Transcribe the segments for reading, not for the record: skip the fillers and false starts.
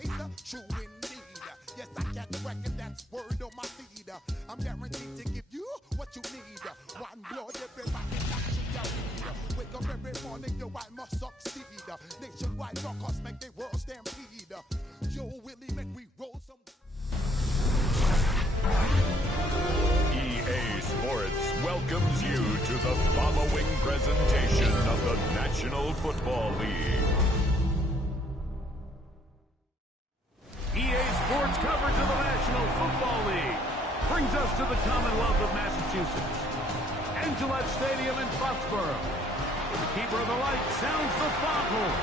place. True indeed. Yes, I got the record that's word on my feed. I'm guaranteed to give you what you need. One blood, everybody got to your need. Wake up every morning, yo, I must succeed. Nationwide rockers make the world stampede. Yo, Willie, make we roll some. EA Sports welcomes you to the following presentation of the National Football League. EA Sports coverage of the National Football League brings us to the Commonwealth of Massachusetts and Gillette Stadium in Foxborough, where the keeper of the light sounds the foghorn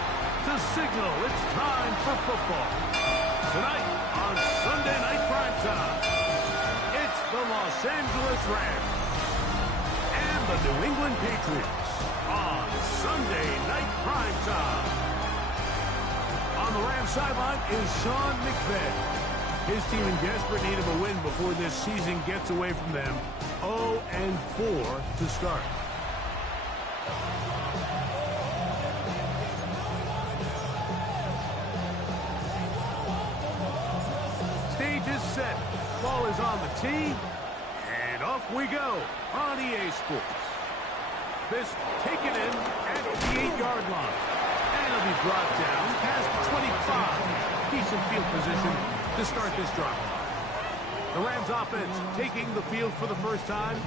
to signal it's time for football. Tonight on Sunday Night Primetime, it's the Los Angeles Rams and the New England Patriots on Sunday Night Primetime. On the Rams sideline is Sean McVay. His team in desperate need of a win before this season gets away from them. 0-4 to start. Stage is set. Ball is on the tee. And off we go on EA Sports. This taken in at the 8-yard line. And it'll be brought down past 25. Decent field position to start this drive. The Rams offense taking the field for the first time.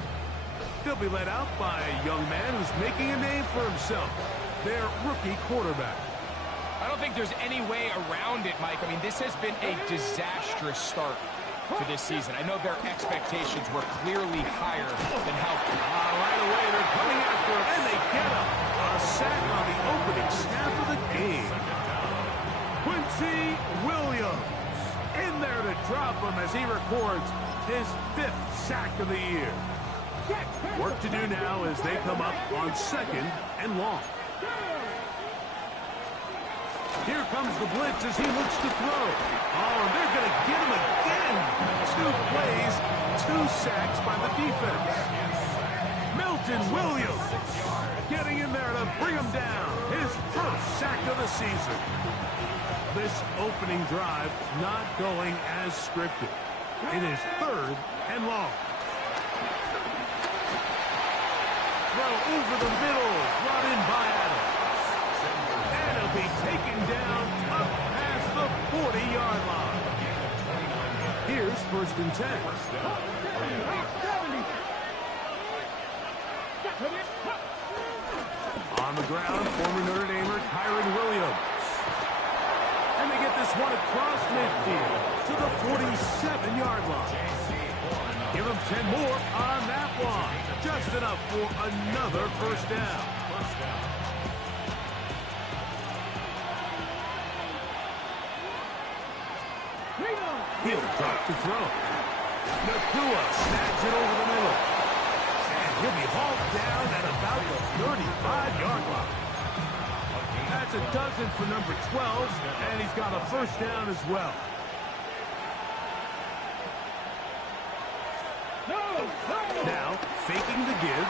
They'll be led out by a young man who's making a name for himself, their rookie quarterback. I don't think there's any way around it, Mike. I mean, this has been a disastrous start for this season. I know their expectations were clearly higher than how... Right away, they're coming after him, and they get him. A sack on the opening snap of the game. Quincy Williams in there to drop him as he records his 5th sack of the year. Work to do now as they come up on 2nd and long. Here comes the blitz as he looks to throw. Oh, and they're going to get him again. 2 plays, 2 sacks by the defense. Milton Williams getting in there to bring him down. His 1st sack of the season. This opening drive not going as scripted. It is 3rd and long. Throw over the middle, brought in by Adams. And he'll be taken down up past the 40-yard line. Here's 1st and 10. On the ground, former Notre Damer Kyron Williams. And they get this one across midfield to the 47-yard line. Give them 10 more on that one. Just enough for another 1st down. He'll drop to throw. Nakua snags it over the middle. And he'll be hauled down at about the 35-yard line. That's a dozen for number 12, and he's got a 1st down as well. Now, faking the give.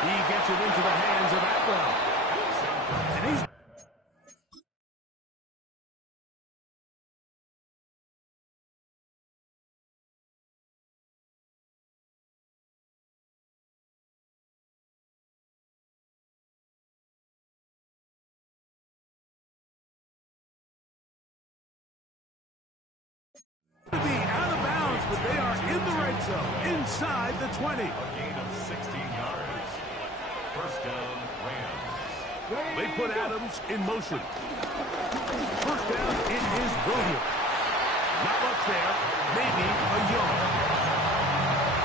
He gets it into the hands of Atwell. And he's... to be out of bounds, but they are in the red zone, inside the 20. A gain of 16 yards. 1st down, Rams. They put Adams in motion. 1st down, it is Williams. Not much there, maybe a yard.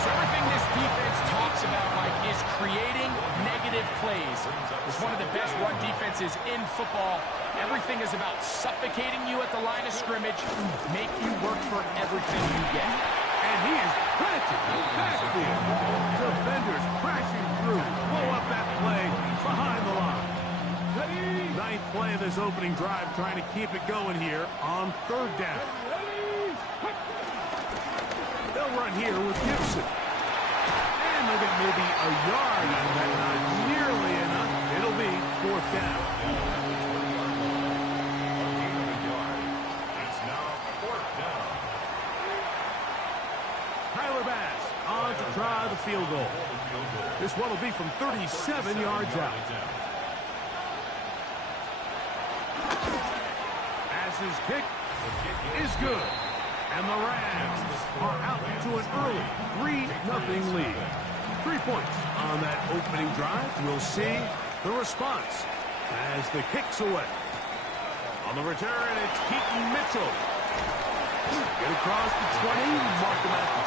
So everything this defense talks about, Mike, is creating negative plays. It's one of the best run defenses in football. Everything is about suffocating you at the line of scrimmage, make you work for everything you get. And he is planted in the backfield. Defenders crashing through. Blow up that play behind the line. 9th play of this opening drive, trying to keep it going here on 3rd down. They'll run here with Gibson. And they'll get maybe a yard out of that. Not nearly enough. It'll be 4th down. try the field goal. This one will be from 37 yards out. Passes kick is good. And the Rams are out to an early 3-0 lead. 3 points on that opening drive. We'll see the response as the kick's away. On the return, it's Keaton Mitchell. Get across the 20, mark him at the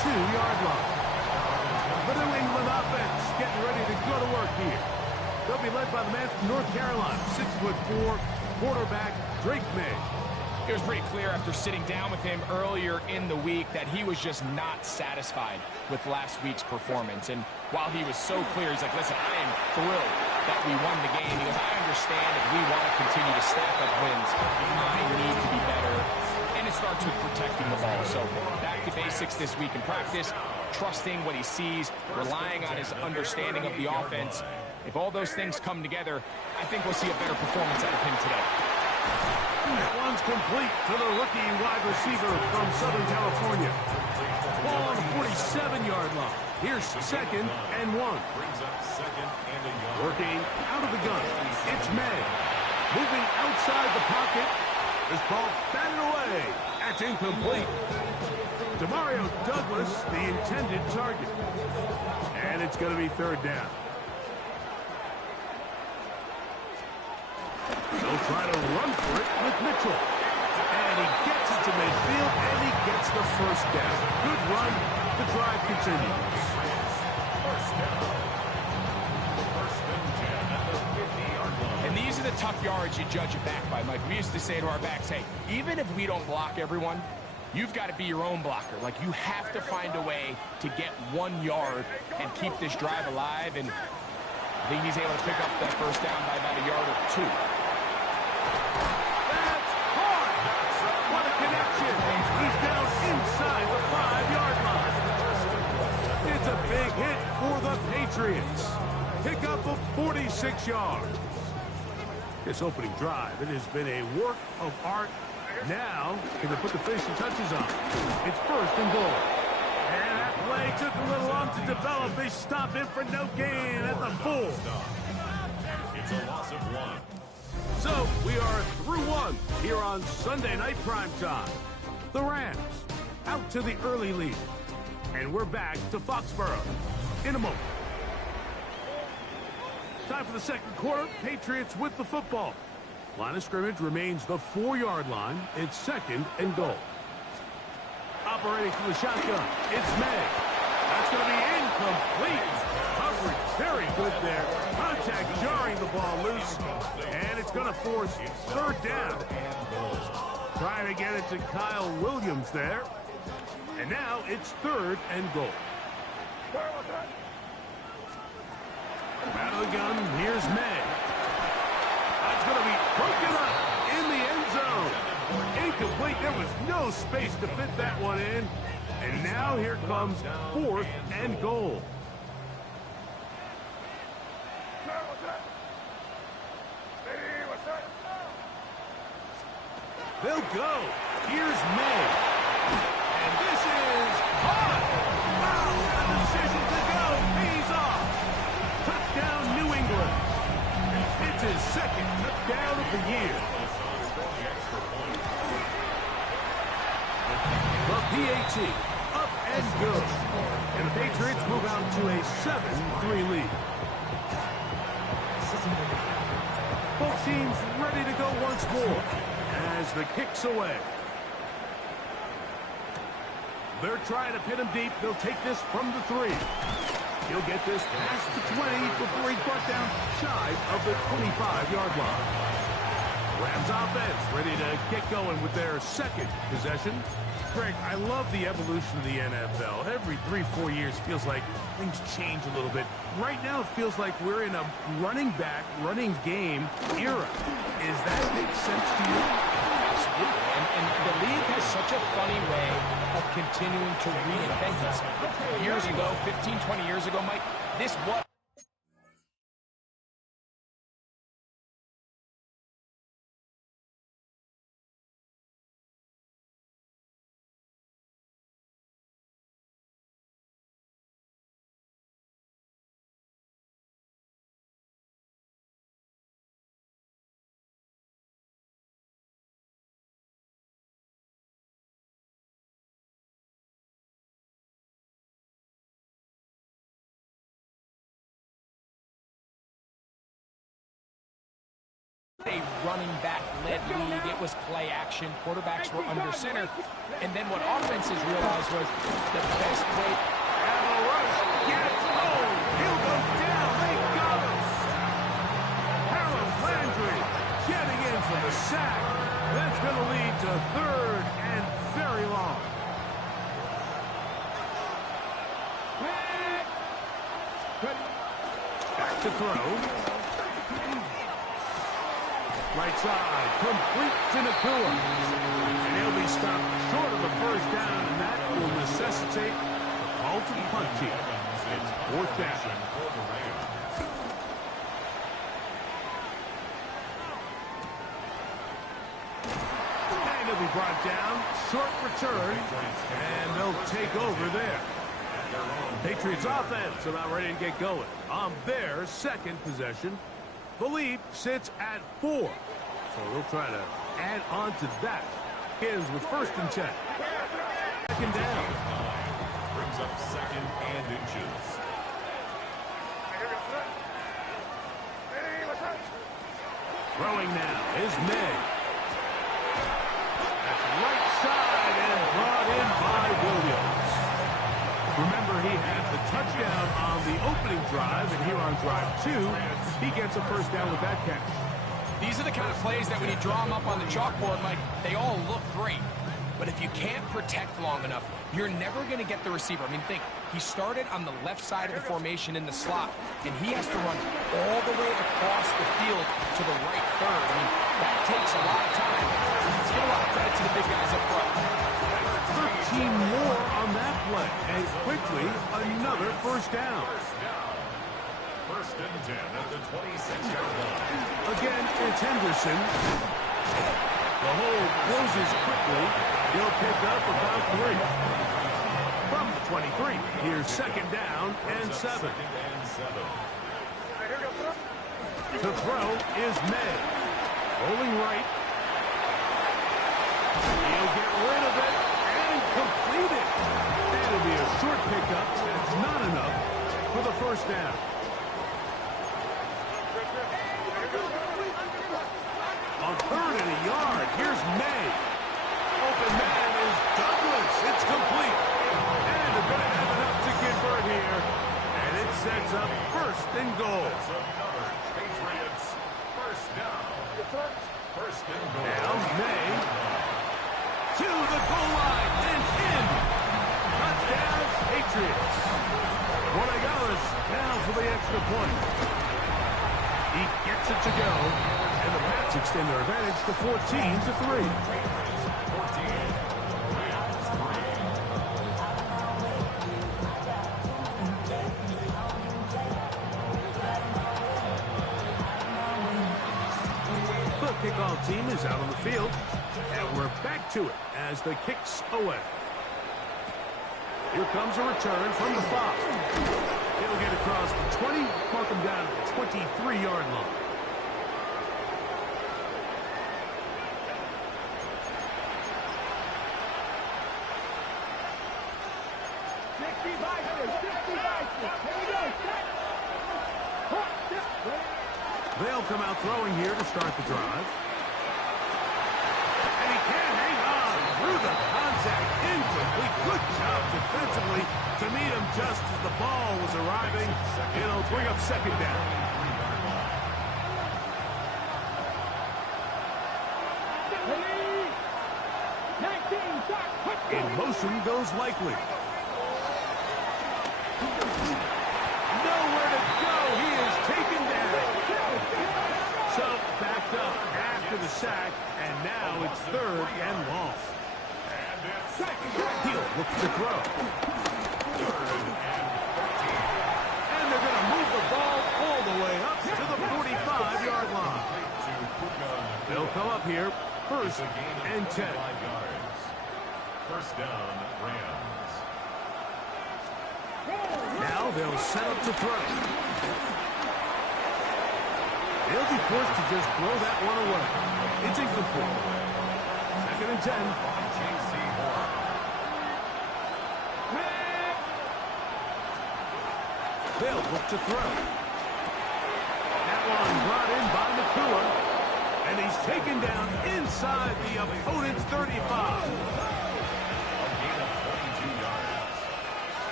22-yard line. The New England offense getting ready to go to work here. They'll be led by the man from North Carolina, 6'4", quarterback Drake May. It was pretty clear after sitting down with him earlier in the week that he was just not satisfied with last week's performance. And while he was so clear, he's like, listen, I am thrilled that we won the game. He goes, I understand if we want to continue to stack up wins, I need to be better. And it starts with protecting the ball. So back to basics this week in practice, trusting what he sees, relying on his understanding of the offense. If all those things come together, I think we'll see a better performance out of him today. That one's complete to the rookie wide receiver from Southern California. Ball on the 47-yard line. Here's 2nd and 1. Working out of the gun. It's May. Moving outside the pocket. This ball batted away. That's incomplete. Demario Douglas, the intended target. And it's going to be 3rd down. They'll try to run for it with Mitchell. And he gets it to midfield, and he gets the 1st down. Good run. The drive continues. And these are the tough yards you judge it back by, Mike. We used to say to our backs, hey, even if we don't block everyone, you've got to be your own blocker. Like, you have to find a way to get 1 yard and keep this drive alive. And I think he's able to pick up that 1st down by about a yard or 2. That's hard. What a connection. He's down inside the 5-yard line. It's a big hit for the Patriots. Pick up of 46 yards. This opening drive, it has been a work of art. Now, can they put the finishing touches on? It's 1st and goal. And that play took a little long to develop. They stopped him for no gain at the 4. It's a loss of 1. So, we are through 1 here on Sunday Night Primetime. The Rams out to the early lead. And we're back to Foxborough in a moment. Time for the 2nd quarter. Patriots with the football. Line of scrimmage remains the 4-yard line. It's 2nd and goal. Operating from the shotgun, it's May. That's going to be incomplete. Coverage very good there. Contact jarring the ball loose. And it's going to force 3rd down. Trying to get it to Kyle Williams there. And now it's 3rd and goal. Out of the gun, here's May. That's going to be broken up in the end zone. Incomplete. There was no space to fit that one in. And now here comes 4th and goal. They'll go. Here's May. And this is hard. Wow, the decision to go pays off. Touchdown, New England. It's his 2nd touchdown of the year. The PAT up and good. And the Patriots move out to a 7-3 lead. Both teams ready to go once more as the kick's away. They're trying to pin him deep. They'll take this from the 3. He'll get this past the 20 before he's brought down shy of the 25-yard line. Rams offense ready to get going with their 2nd possession. Greg, I love the evolution of the NFL. Every 3-4 years feels like things change a little bit. Right now it feels like we're in a running back, running game era. Does that make sense to you? Absolutely. And the league has such a funny way of continuing to reinvent itself. Years ago, 15, 20 years ago, Mike, this was A running back-led lead. It was play action. Quarterbacks were under center. And then what offenses realized was the best way. And the rush gets home. He'll go down. They got him. Harold Landry getting in for the sack. That's going to lead to third and very long. Back to throw. Right side, complete to Nakua. And he'll be stopped short of the first down, and that will necessitate a call to the punt team. It's fourth down. And he'll be brought down. Short return, and they'll take over there. Patriots offense about ready to get going on their second possession. The lead sits at 4, so they'll try to add on to that. Ends with 1st and 10. Second down. Brings up 2nd and inches. Throwing now is May. That's right side and brought in by Williams. Remember, he had the touchdown on the opening drive, and here on drive 2, he gets a first down with that catch. These are the kind of plays that when you draw them up on the chalkboard, Mike, they all look great. But if you can't protect long enough, you're never going to get the receiver. I mean, think, he started on the left side of the formation in the slot, and he has to run all the way across the field to the right third. I mean, that takes a lot of time. Let's give a lot of credit to the big guys up front. 13 more on that play, and quickly another first down. 1st and 10 at the 26-yard line. Again, it's Henderson. The hole closes quickly. He'll pick up about 3. From the 23, here's 2nd down and 7. The throw is May. Rolling right. He'll get rid of it and complete it. It'll be a short pickup. That's not enough for the first down. On 3rd and a yard, here's May. Open man is Douglas. It's complete. And they're going to have enough to convert here. And it sets up 1st and goal. Patriots, 1st down. 1st and goal. Now May to the goal line and in. Touchdown, Patriots. Borregales now for the extra point. He gets it to go. And the Pats extend their advantage to 14-3. The kickoff team is out on the field, and we're back to it as the kicks away. Here comes a return from the 5. He'll get across the 20, mark him down at the 23-yard line. They'll come out throwing here to start the drive. And he can hang on through the contact. Incomplete. Good job defensively to meet him just as the ball was arriving. It'll bring up 2nd down. In motion goes Likely. Nowhere to go. He is taken down. So backed up after the sack, and now it's 3rd and long. He'll look to throw. And they're going to move the ball all the way up to the 45-yard line. They'll come up here 1st and 10. 1st down, Rams. Now they'll set up to throw. They'll be forced to just throw that one away. It's incomplete. 2nd and 10. They'll look to throw. That one brought in by Nakua. And he's taken down inside the opponent's 35.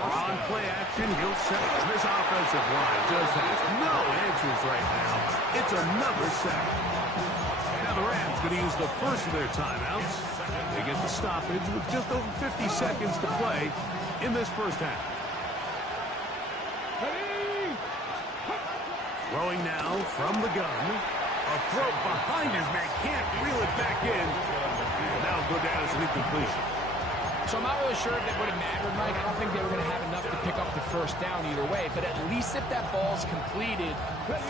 On play action, he'll set it. This offensive line just has no answers right now. It's another sack. Now the Rams going to use the first of their timeouts. They get the stoppage with just over 50 seconds to play in this first half. Throwing now from the gun. A throw behind his man. Can't reel it back in. And that'll go down as an incompletion. So I'm not really sure if it would have mattered, Mike. I don't think they were going to have enough to pick up the first down either way. But at least if that ball's completed,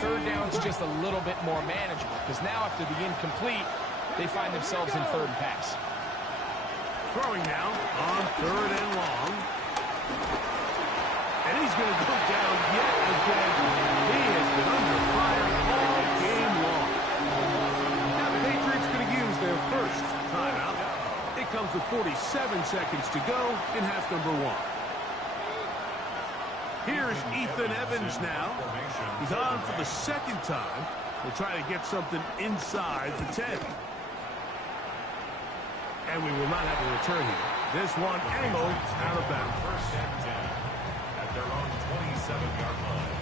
third down's just a little bit more manageable. Because now after the incomplete, they find themselves in third and pass. Throwing now on third and long. And he's going to go down yet again. He has been under fire all game long. Now the Patriots going to use their first timeout. It comes with 47 seconds to go in half number 1. Here's Ethan Evans now. He's on for the second time. We'll try to get something inside the 10. And we will not have a return here. This one angled out of bounds. First and 10 at their own 27-yard line.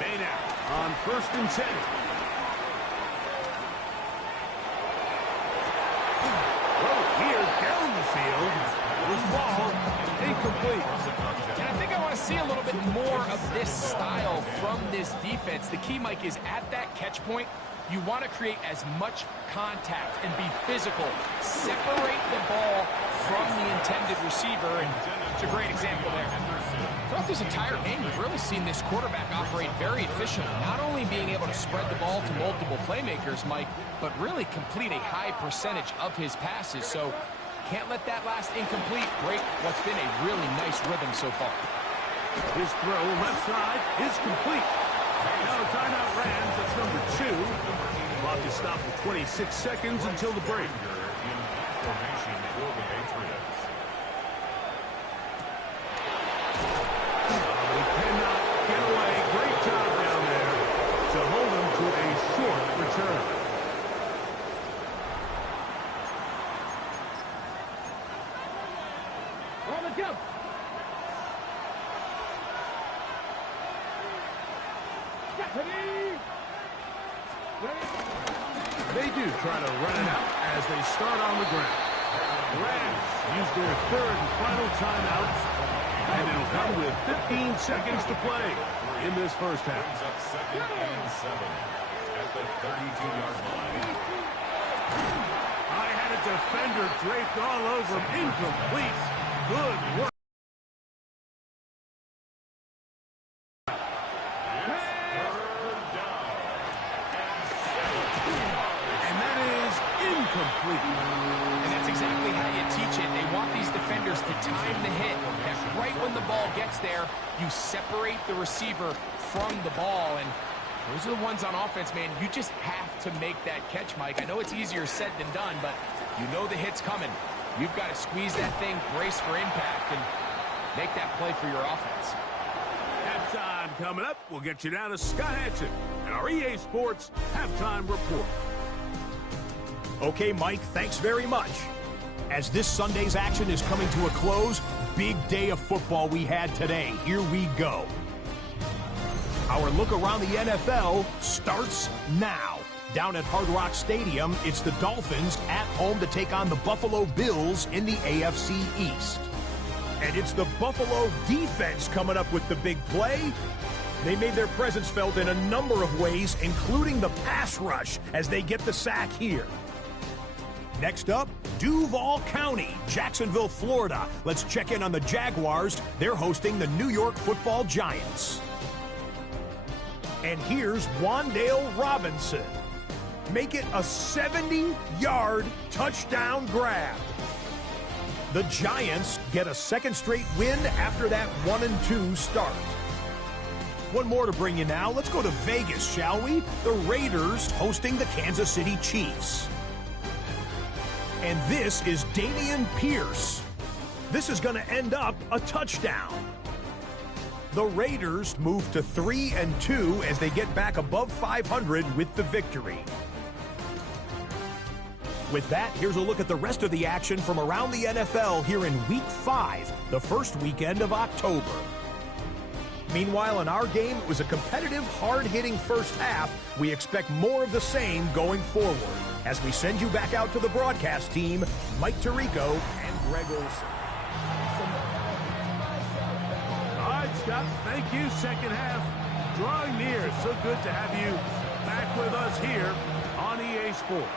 Maynard on first and 10. Here down the field. This ball incomplete. And I think I want to see a little bit more of this style from this defense. The key, Mike, is at that catch point, you want to create as much contact and be physical. Separate the ball from the intended receiver, and it's a great example there. Throughout this entire game, we've really seen this quarterback operate very efficiently, not only being able to spread the ball to multiple playmakers, Mike, but really complete a high percentage of his passes. So can't let that last incomplete break what's been a really nice rhythm so far. His throw left side is complete. Now a timeout Rams, that's number 2. Clock is stopped for 26 seconds until the break. Formation for the Patriots. He cannot get away. Great job down there to hold him to a short return. On the jump. They do try to run it out as they start on the ground. Rams use their third and final timeout, and it'll come with 15 seconds to play in this first half. Brings up second and 7 at the 32-yard line. I had a defender draped all over him. Incomplete. Good work. And that's exactly how you teach it. They want these defenders to time the hit. That right when the ball gets there, you separate the receiver from the ball. And those are the ones on offense, man. You just have to make that catch, Mike. I know it's easier said than done, but you know the hit's coming. You've got to squeeze that thing, brace for impact, and make that play for your offense. Halftime coming up. We'll get you down to Scott Hansen and our EA Sports Halftime Report. Okay, Mike, thanks very much. As this Sunday's action is coming to a close, big day of football we had today. Here we go. Our look around the NFL starts now. Down at Hard Rock Stadium, it's the Dolphins at home to take on the Buffalo Bills in the AFC East. And it's the Buffalo defense coming up with the big play. They made their presence felt in a number of ways, including the pass rush, as they get the sack here. Next up, Duval County, Jacksonville, Florida. Let's check in on the Jaguars. They're hosting the New York Football Giants. And here's Wandale Robinson. Make it a 70-yard touchdown grab. The Giants get a second straight win after that 1-2 start. One more to bring you now. Let's go to Vegas, shall we? The Raiders hosting the Kansas City Chiefs. And this is Dameon Pierce. This is going to end up a touchdown. The Raiders move to 3-2 as they get back above 500 with the victory. With that, here's a look at the rest of the action from around the NFL here in Week 5, the first weekend of October. Meanwhile, in our game, it was a competitive, hard-hitting first half. We expect more of the same going forward. As we send you back out to the broadcast team, Mike Tirico and Greg Olson. All right, Scott, thank you. Second half drawing near. So good to have you back with us here on EA Sports.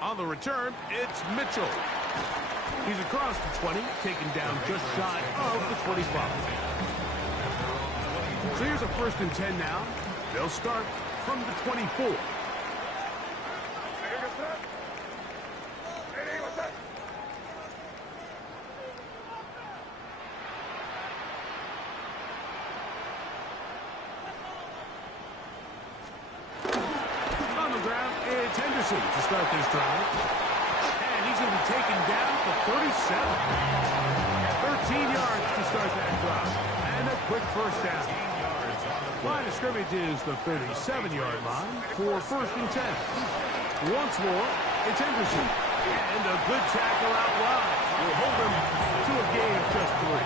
On the return, it's Mitchell. He's across the 20, taken down just shy of the 25. So here's a 1st and 10 now. They'll start from the 24. On the ground, it's Henderson to start this drive. And he's going to be taken down for 37. 13 yards to start that drive. And a quick first down. Line of scrimmage is the 37-yard line for 1st and 10. Once more, it's Henderson. And a good tackle out wide will hold him to a gain of just 3.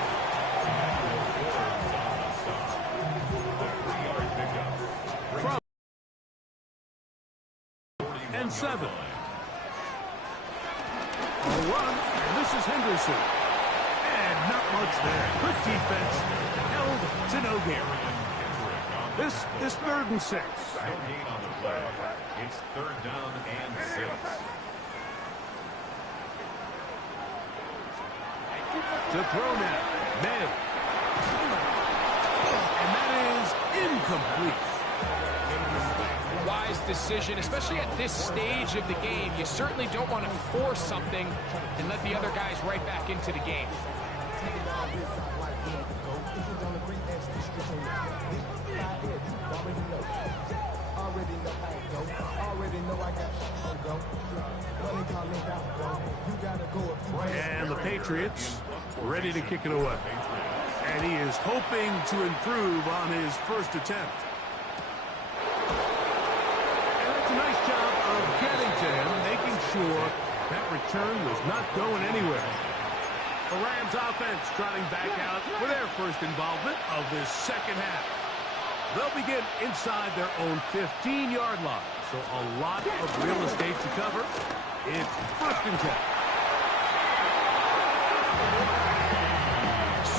From and 7. A run, and this is Henderson. And not much there. Good defense, held to no gain. This is 3rd and 6. No gain on the play. It's 3rd down and 6. To throw now, Madden. And that is incomplete. Wise decision, especially at this stage of the game. You certainly don't want to force something and let the other guys right back into the game. And the Patriots ready to kick it away. And he is hoping to improve on his first attempt. And that's a nice job of getting to him, making sure that return was not going anywhere. The Rams offense trotting back out for their first involvement of this second half. They'll begin inside their own 15-yard line. So a lot of real estate to cover. It's 1st and 10.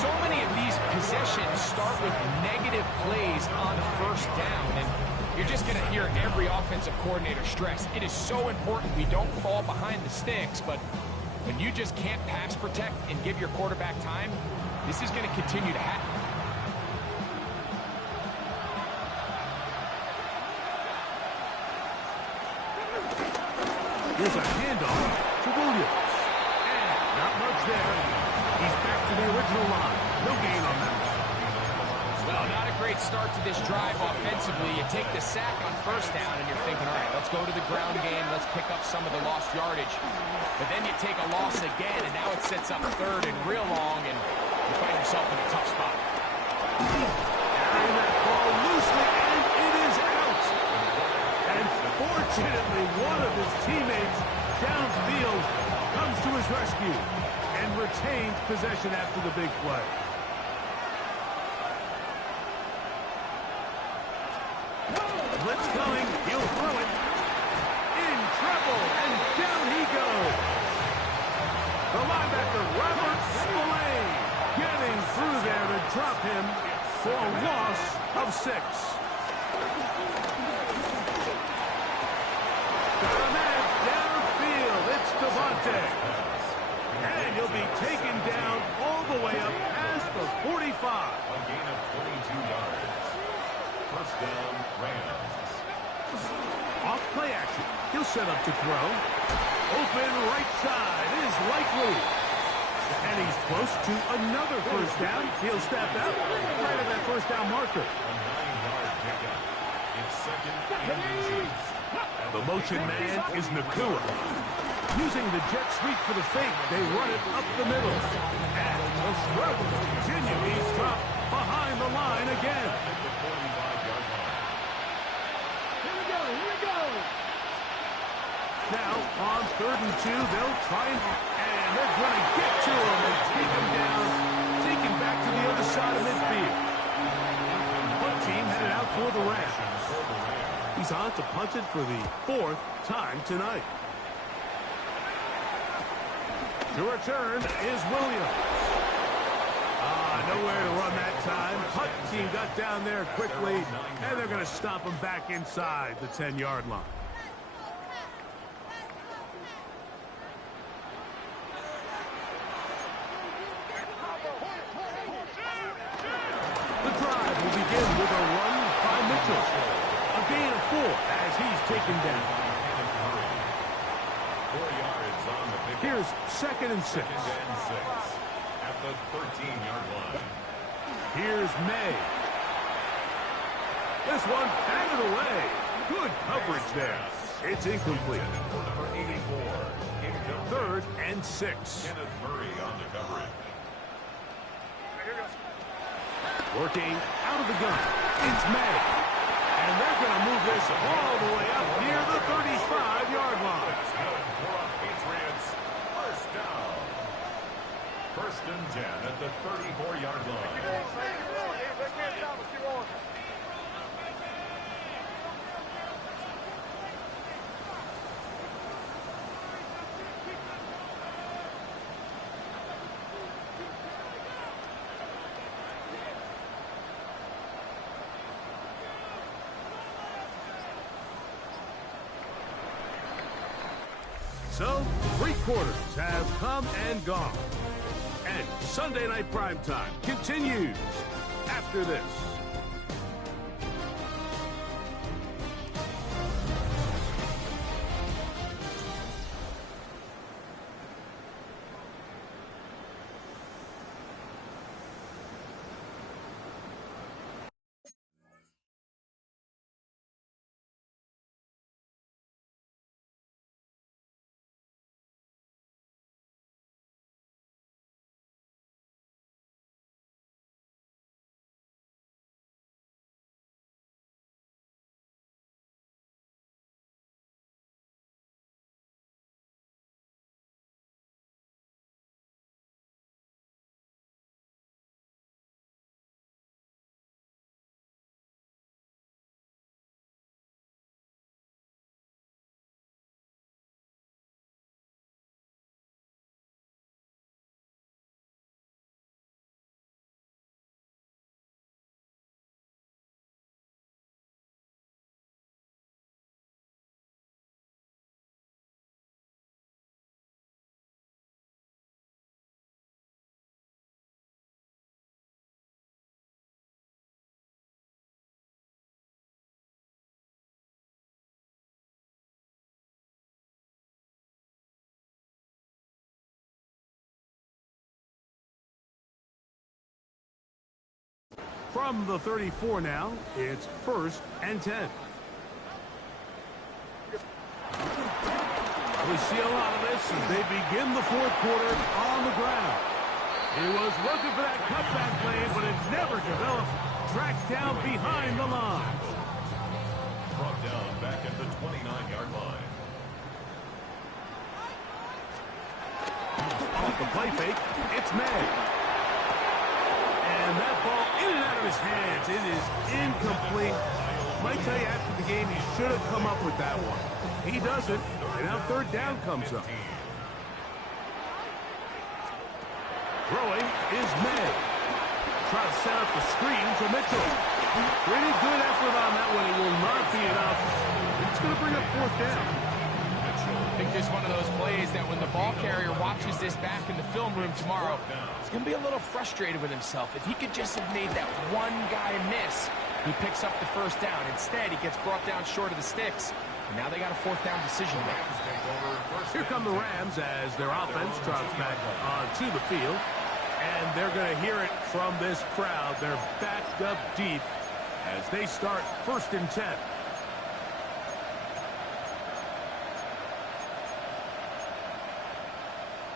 So many of these possessions start with negative plays on 1st down, and you're just going to hear every offensive coordinator stress. It is so important we don't fall behind the sticks, but when you just can't pass protect and give your quarterback time, this is going to continue to happen. Here's a handoff to Williams. And not much there. He's back to the original line. No gain on that. Well, not a great start to this drive offensively. You take the sack on 1st down, and you're thinking, all right, let's go to the ground game. Let's pick up some of the lost yardage. But then you take a loss again, and now it sets up 3rd and real long, and you find yourself in a tough spot. Carrying that ball loosely, and it is out. And fortunately, one of his teammates downfield comes to his rescue and retains possession after the big play. Blitz coming, he'll throw it. In trouble, and down he goes. The linebacker, Robert Spillane, getting through there to drop him for a loss of 6. Got a man downfield. It's Devontae. And he'll be taken down all the way up past the 45. A gain of 22 yards. 1st down, Rams. Off play action. He'll set up to throw. Open right side is likely. And he's close to another 1st down. He'll step out right at that 1st down marker. A 9-yard pickup. It's 2nd and 8. The motion man is Nakua. Using the jet sweep for the fake, they run it up the middle. And the struggles continue. He's dropped behind the line again. Here we go. Now, on 3rd and 2, they'll try and they're going to get to him and take him down, take him back to the other side of midfield. Punt team headed out for the Rams. He's on to punt it for the 4th time tonight. To return is Williams. Nowhere to run that time. Punt team got down there quickly, and they're going to stop him back inside the 10-yard line. The drive will begin with a run by Mitchell. A gain of 4 as he's taken down. 4 yards on the pick. Here's 2nd and 6. At the 13-yard line. Here's May. This one batted away. Good coverage there. It's incomplete. 3rd and 6. Kenneth Murray on the coverage. Working out of the gun. It's May. And they're going to move this all the way up near the 35-yard line. Patriots, first down. 1st and 10 at the 34-yard line. So, 3 quarters have come and gone. And Sunday Night Primetime continues after this. From the 34 now, it's 1st and 10. We see a lot of this as they begin the 4th quarter on the ground. He was looking for that cutback lane, but it never developed. Tracked down behind the line. Brought down back at the 29-yard line. Off the play fake, it's May. And that ball in and out of his hands. It is incomplete. Might tell you after the game he should have come up with that one. He doesn't, and now 3rd down comes up. Throwing is May. Try to set up the screen to Mitchell. Pretty good effort on that one. It will not be enough. It's going to bring up 4th down. I think this is one of those plays that when the ball carrier watches this back in the film room tomorrow, he's going to be a little frustrated with himself. If he could just have made that one guy miss, he picks up the 1st down. Instead, he gets brought down short of the sticks. And now they got a 4th down decision to make. Here come the Rams as their offense trots back onto the field. And they're going to hear it from this crowd. They're backed up deep as they start 1st and 10.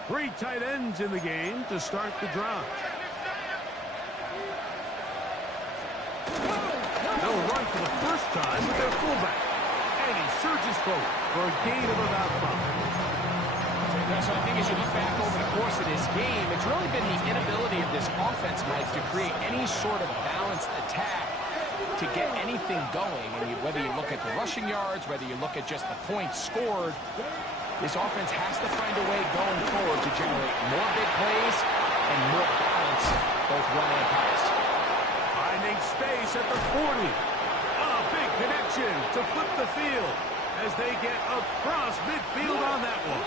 Three tight ends in the game to start the drive. They'll run for the first time with their fullback. And he surges forward for a gain of about 5. So I think as you look back over the course of this game, it's really been the inability of this offense, Mike, to create any sort of balanced attack to get anything going. And whether you look at the rushing yards, whether you look at just the points scored, this offense has to find a way going forward to generate more big plays and more balance, both run and pass. Finding space at the 40. A big connection to flip the field as they get across midfield on that one.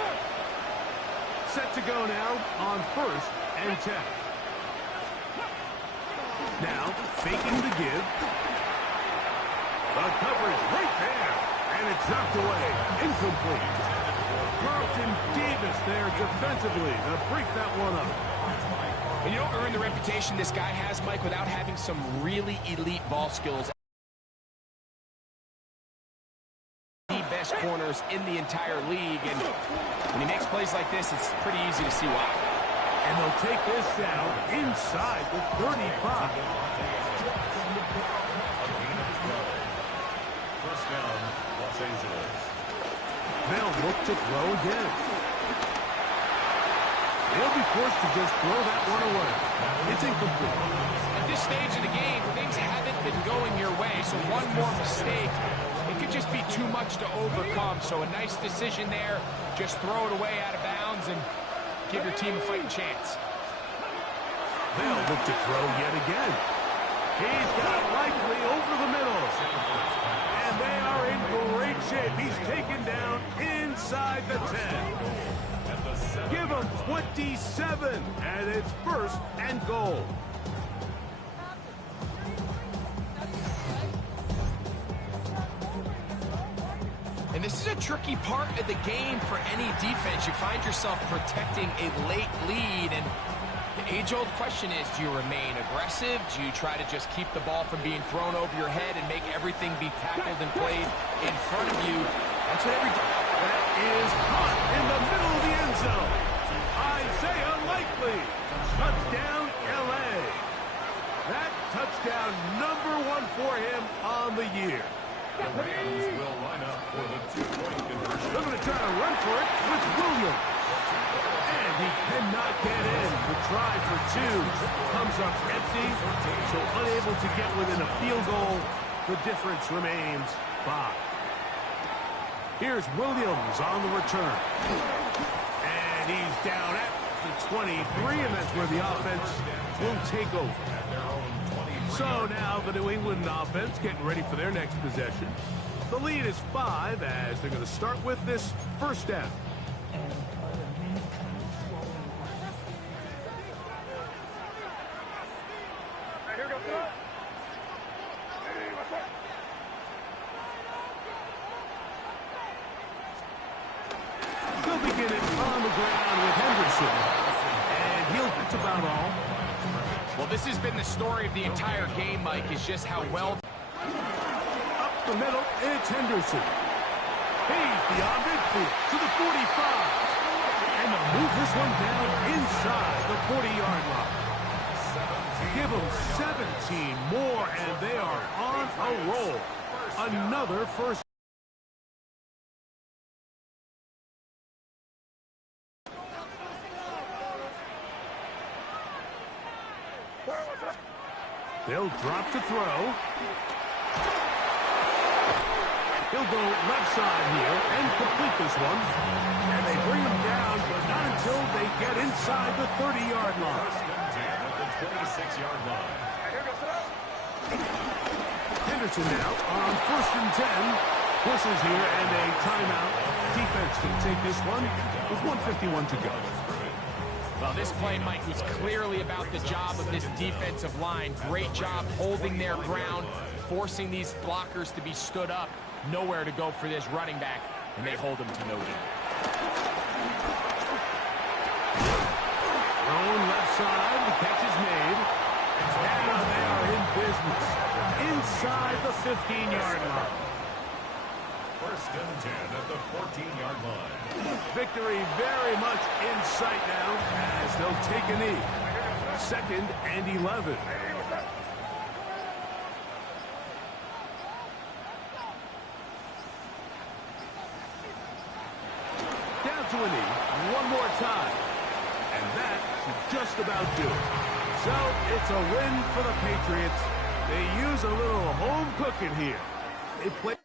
Set to go now on 1st and 10. Now, faking the give. The coverage right there. And it's knocked away. Incomplete. Carlton Davis there defensively to break that one up. And you don't earn the reputation this guy has, Mike, without having some really elite ball skills. The best corners in the entire league, and when he makes plays like this, it's pretty easy to see why. And they'll take this down inside the 35. First down, Los Angeles. They'll look to throw again. They'll be forced to just throw that one away. It's incomplete. At this stage of the game, things haven't been going your way, so one more mistake, it could just be too much to overcome. So a nice decision there. Just throw it away out of bounds and give your team a fighting chance. They'll look to throw yet again. He's got Likely over the middle. And they are in great shape. He's taken down inside the 10. Give him 27, and it's 1st and goal. And this is a tricky part of the game for any defense. You find yourself protecting a late lead, and the age-old question is, do you remain aggressive? Do you try to just keep the ball from being thrown over your head and make everything be tackled and played in front of you? That's what every... That is caught in the middle of the end zone. Isaiah Likely. Touchdown, L.A. That touchdown #1 for him on the year. The Rams will line up for the 2-point conversion. They're going to try to run for it with Williams. And he cannot get in. The try for 2 comes up empty, so unable to get within a field goal. The difference remains 5. Here's Williams on the return. And he's down at the 23, and that's where the offense will take over. So now the New England offense getting ready for their next possession. The lead is 5 as they're going to start with this first down. They'll begin it on the ground with Henderson. And that's about all. Well, this has been the story of the entire game, Mike, is just how well... Up the middle, it's Henderson. He's beyond midfield to the 45. And they'll move this one down inside the 40-yard line. Give them 17 more, and they are on a roll. Another first. They'll drop to throw. He'll go left side here and complete this one. And they bring him down, but not until they get inside the 30-yard line. At the 26-yard line. Henderson now on 1st and 10. Whistles here and a timeout. Defense can take this one with 1:51 to go. Well, this play, Mike, was clearly about the job of this defensive line. Great job holding their ground, forcing these blockers to be stood up. Nowhere to go for this running back, and they hold him to no gain. Thrown left side, the catch is made. And they are in business inside the 15-yard line. 1st and 10 at the 14-yard line. Victory very much in sight now. They'll take a knee. 2nd and 11. Down to a knee. One more time. And that should just about do it. So it's a win for the Patriots. They use a little home cooking here. They play